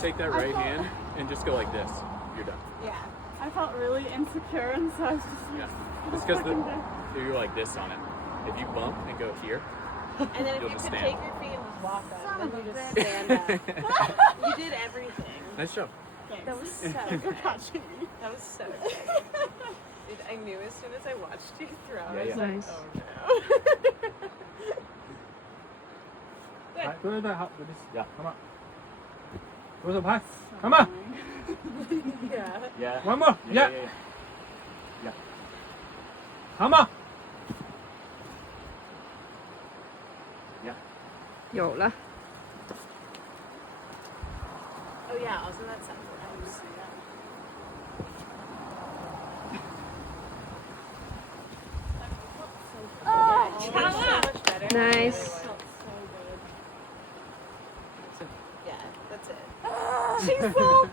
take that right hand and just go like this. You're done. Yeah. I felt really insecure, and so I was just like, Yeah. It's because you're like this on it. If you bump and go here, And then if you'll you just could stand. take your feet and just walk up, Son then of you a just bitch. stand up. You did everything. Nice job. thanks. That was so Thanks for good. catching me. That was so good. Dude, I knew as soon as I watched you throw, I was Yeah. like, Nice. oh no. はい、それでは、this, yeah, come on. Where's the pass? Come on. Yeah. Yeah. One more. Yeah. Yeah. Yeah. Yeah. Come on. 有了。 Oh yeah, also that sounds nice. Oh, Yeah, so much better. Nice. felt so good. Yeah, that's it. She's so